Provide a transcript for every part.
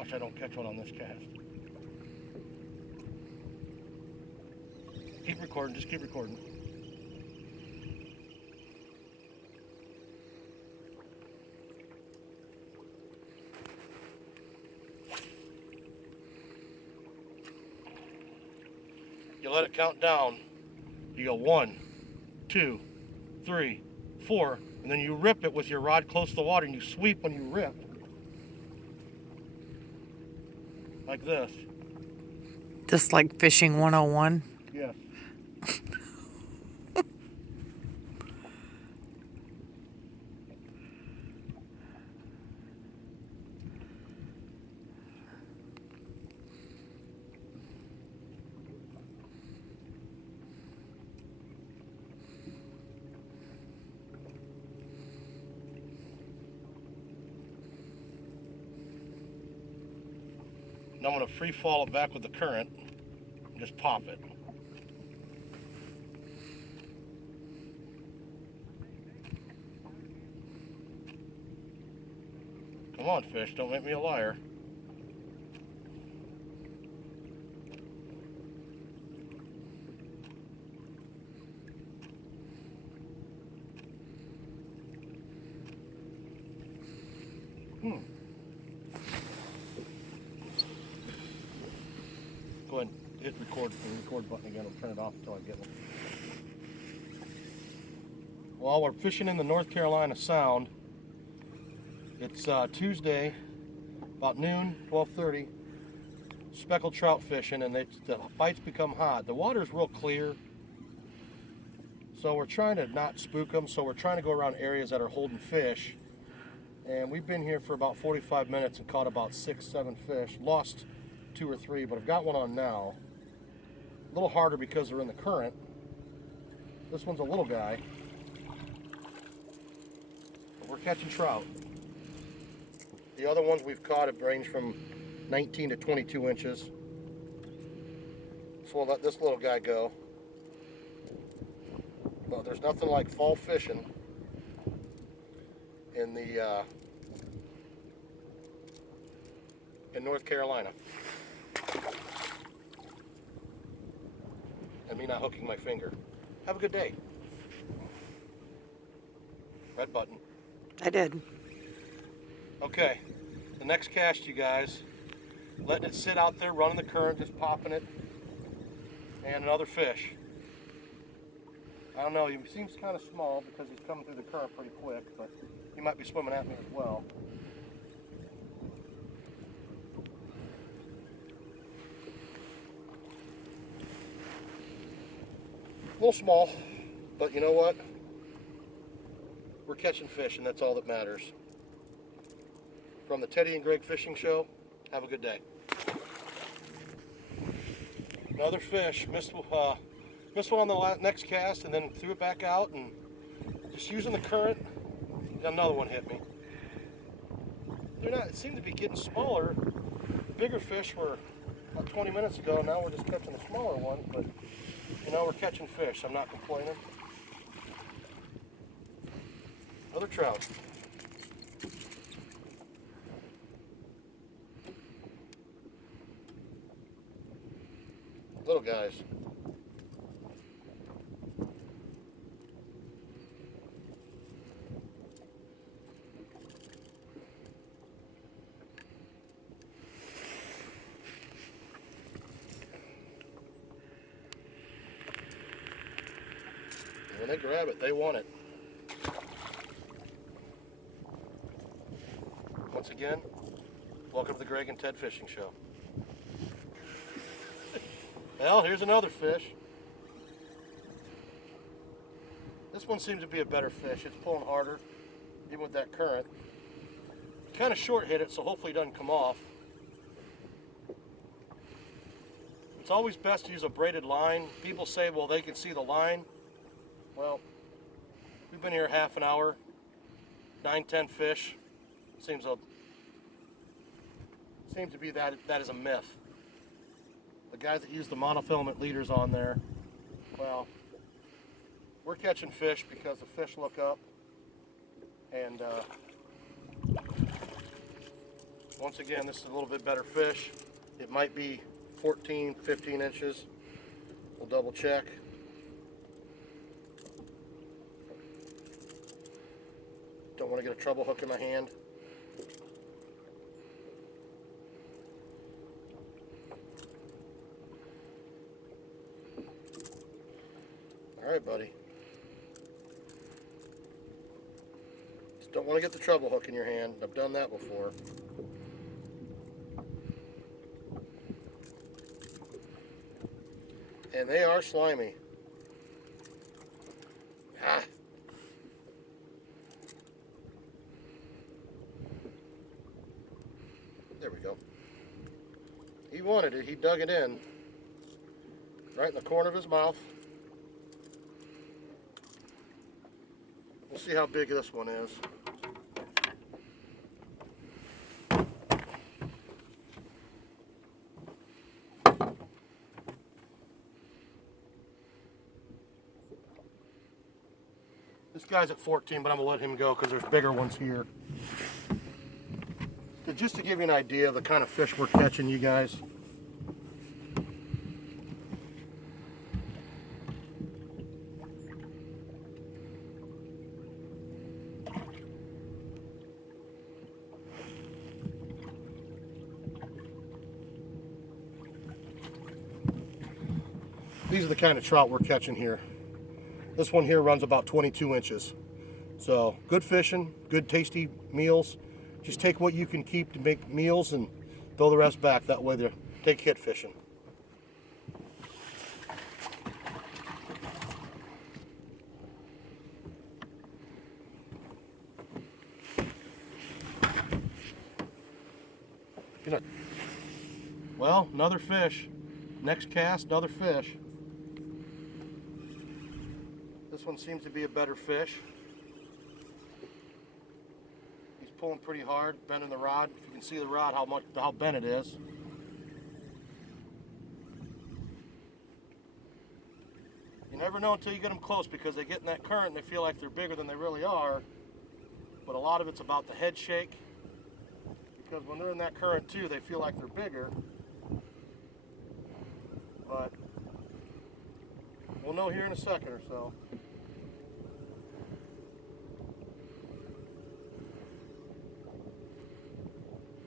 Watch I don't catch one on this cast. Keep recording, just keep recording. You let it count down. You go 1, 2, 3, 4, and then you rip it with your rod close to the water and you sweep when you rip. Like this. Just like fishing 101? Yes. Now I'm going to free fall it back with the current and just pop it. Come on, fish, don't make me a liar. Go ahead and hit record, the record button again. I'll turn it off until I get one. Well, we're fishing in the North Carolina Sound. It's Tuesday, about noon, 12:30. Speckled trout fishing, and the bites become hot. The water's real clear, so we're trying to not spook them. So we're trying to go around areas that are holding fish. And we've been here for about 45 minutes and caught about 6, 7 fish. Lost 2 or 3, but I've got one on now. A little harder because they're in the current. This one's a little guy. But we're catching trout. The other ones we've caught have ranged from 19 to 22 inches. So we'll let this little guy go. But there's nothing like fall fishing in North Carolina. And me not hooking my finger. Have a good day. Red button. I did. Okay, the next cast, you guys, letting it sit out there, running the current, just popping it, and another fish. I don't know, he seems kind of small because he's coming through the current pretty quick, but he might be swimming at me as well. A little small, but you know what? We're catching fish, and that's all that matters. From the Teddy and Greg Fishing Show, have a good day. Another fish, missed one on the next cast, and then threw it back out, and just using the current, another one hit me. It seemed to be getting smaller. The bigger fish were about 20 minutes ago. Now we're just catching the smaller ones, but you know, we're catching fish. I'm not complaining. Another trout. Little guys. When they grab it, they want it. Once again, welcome to the Greg and Ted Fishing Show. Well, here's another fish. This one seems to be a better fish. It's pulling harder, even with that current. Kind of short hit it, so hopefully it doesn't come off. It's always best to use a braided line. People say, well, they can see the line. Well, we've been here half an hour, 9, 10 fish. Seems to be that is a myth. The guys that use the monofilament leaders on there, well, we're catching fish because the fish look up and Once again, this is a little bit better fish. It might be 14, 15 inches. We'll double check. Don't want to get a treble hook in my hand. All right, buddy. Just don't want to get the treble hook in your hand. I've done that before. And they are slimy. Ah. There we go. He wanted it. He dug it in. Right in the corner of his mouth. We'll see how big this one is. This guy's at 14, but I'm going to let him go because there's bigger ones here. So just to give you an idea of the kind of fish we're catching, you guys. These are the kind of trout we're catching here. This one here runs about 22 inches. So good fishing, good tasty meals. Just take what you can keep to make meals and throw the rest back. That way they take hit fishing. Well, another fish. Next cast, another fish. This one seems to be a better fish. He's pulling pretty hard, bending the rod. If you can see the rod, how bent it is. You never know until you get them close because they get in that current and they feel like they're bigger than they really are. But a lot of it's about the head shake. Because when they're in that current too, they feel like they're bigger. But we'll know here in a second or so.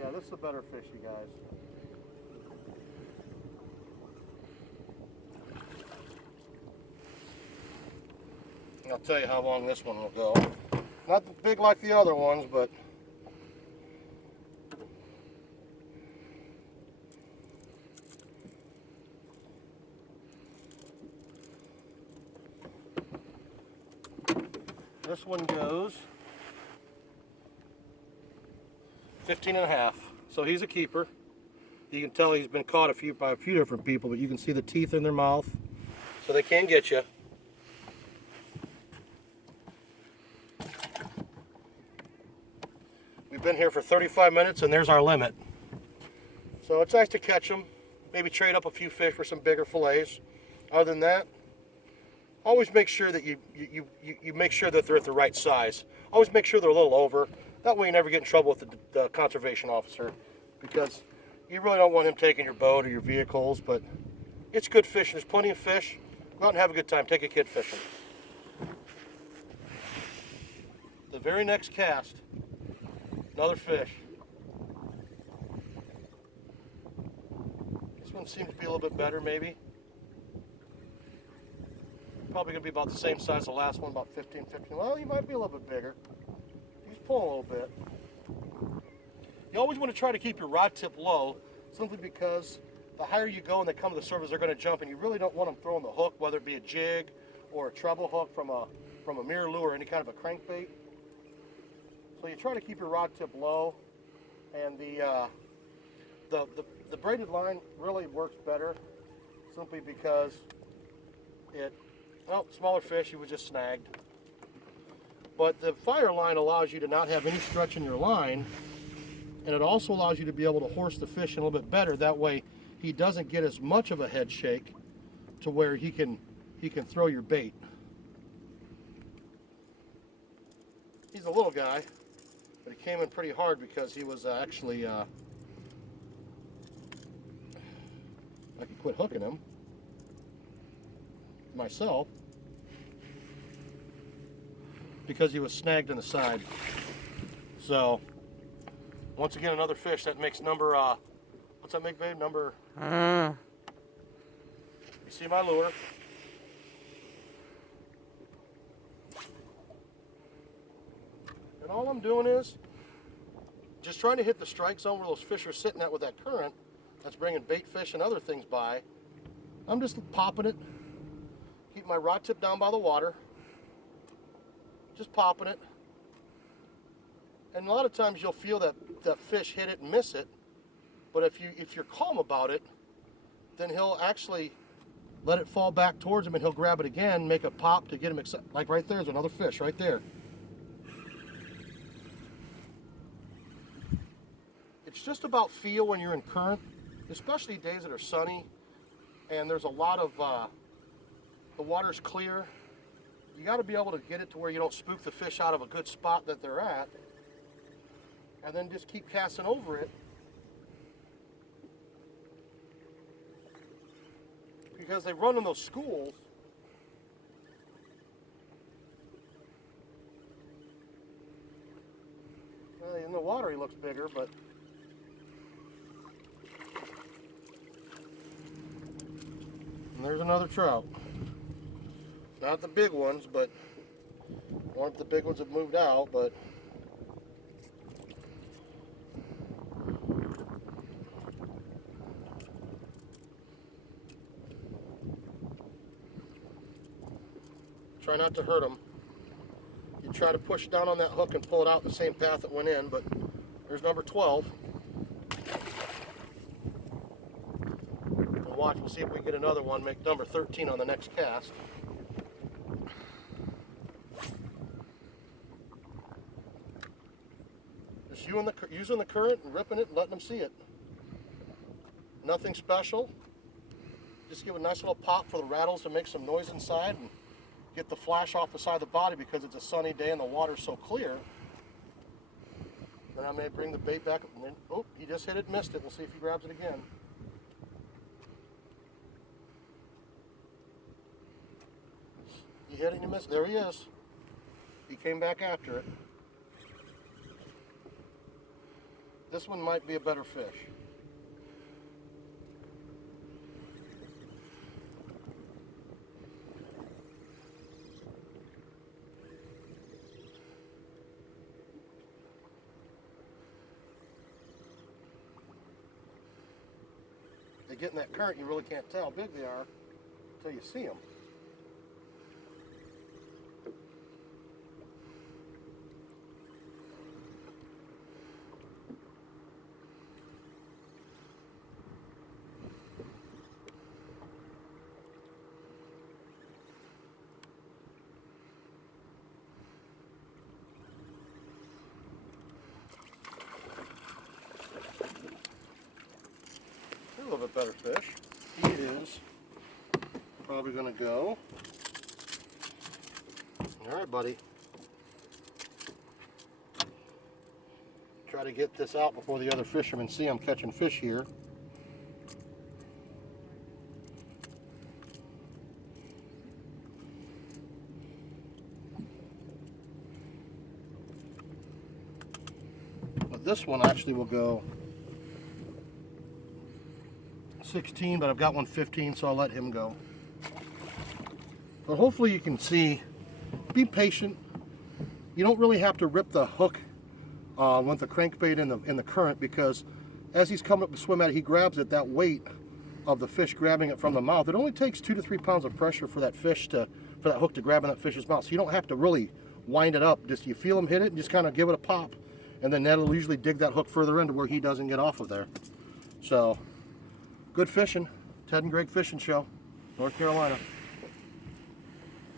Yeah, this is a better fish, you guys. And I'll tell you how long this one will go. Not big like the other ones, but this one goes 15 and a half. So he's a keeper. You can tell he's been caught by a few different people, but you can see the teeth in their mouth, so they can get you. We've been here for 35 minutes, and there's our limit. So it's nice to catch them. Maybe trade up a few fish for some bigger fillets. Other than that, always make sure that you make sure that they're at the right size. Always make sure they're a little over. That way you never get in trouble with the conservation officer, because you really don't want him taking your boat or your vehicles. But it's good fishing. There's plenty of fish. Go out and have a good time. Take a kid fishing. The very next cast, another fish. This one seems to be a little bit better, maybe. Probably going to be about the same size as the last one, about 15. Well, he might be a little bit bigger. He's pulling a little bit. You always want to try to keep your rod tip low, simply because the higher you go and they come to the surface, they're going to jump, and you really don't want them throwing the hook, whether it be a jig or a treble hook from a mirror lure or any kind of a crankbait. So you try to keep your rod tip low, and the braided line really works better, simply because smaller fish you would just snagged. But the fire line allows you to not have any stretch in your line, and it also allows you to be able to horse the fish in a little bit better. That way he doesn't get as much of a head shake to where he can throw your bait. He's a little guy. But he came in pretty hard because he was actually, I could quit hooking him myself because he was snagged in the side. So, once again, another fish that makes number, what's that make, babe? Number, you see my lure. And all I'm doing is just trying to hit the strike zone where those fish are sitting at with that current that's bringing bait fish and other things by. I'm just popping it, keep my rod tip down by the water, just popping it. And a lot of times you'll feel that fish hit it and miss it, but if you're calm about it, then he'll actually let it fall back towards him and he'll grab it again, make a pop to get him excited. Like right there's another fish right there. It's just about feel when you're in current, especially days that are sunny and there's a lot of, the water's clear. You got to be able to get it to where you don't spook the fish out of a good spot that they're at, and then just keep casting over it. Because they run in those schools. In the water he looks bigger, but and there's another trout. Not the big ones, but one of the big ones have moved out, but try not to hurt them. You try to push down on that hook and pull it out the same path it went in, but there's number 12. And watch, we'll see if we get another one, make number 13 on the next cast. Just using the current and ripping it and letting them see it. Nothing special. Just give a nice little pop for the rattles to make some noise inside and get the flash off the side of the body because it's a sunny day and the water's so clear. Then I may bring the bait back and then, oh, he just hit it and missed it. We'll see if he grabs it again. He hit it and he missed it. There he is. He came back after it. This one might be a better fish. They get in that current, you really can't tell how big they are until you see them. A little bit better fish. He is probably going to go. All right, buddy. Try to get this out before the other fishermen see I'm catching fish here. But this one actually will go 16, but I've got one 15, so I'll let him go. But hopefully you can see, be patient. You don't really have to rip the hook with the crankbait in the current, because as he's coming up to swim at it, he grabs it, that weight of the fish grabbing it from the mouth. It only takes 2 to 3 pounds of pressure for that hook to grab in that fish's mouth. So you don't have to really wind it up. Just you feel him hit it and just kind of give it a pop, and then that'll usually dig that hook further into where he doesn't get off of there. So good fishing. Ted and Greg Fishing Show, North Carolina.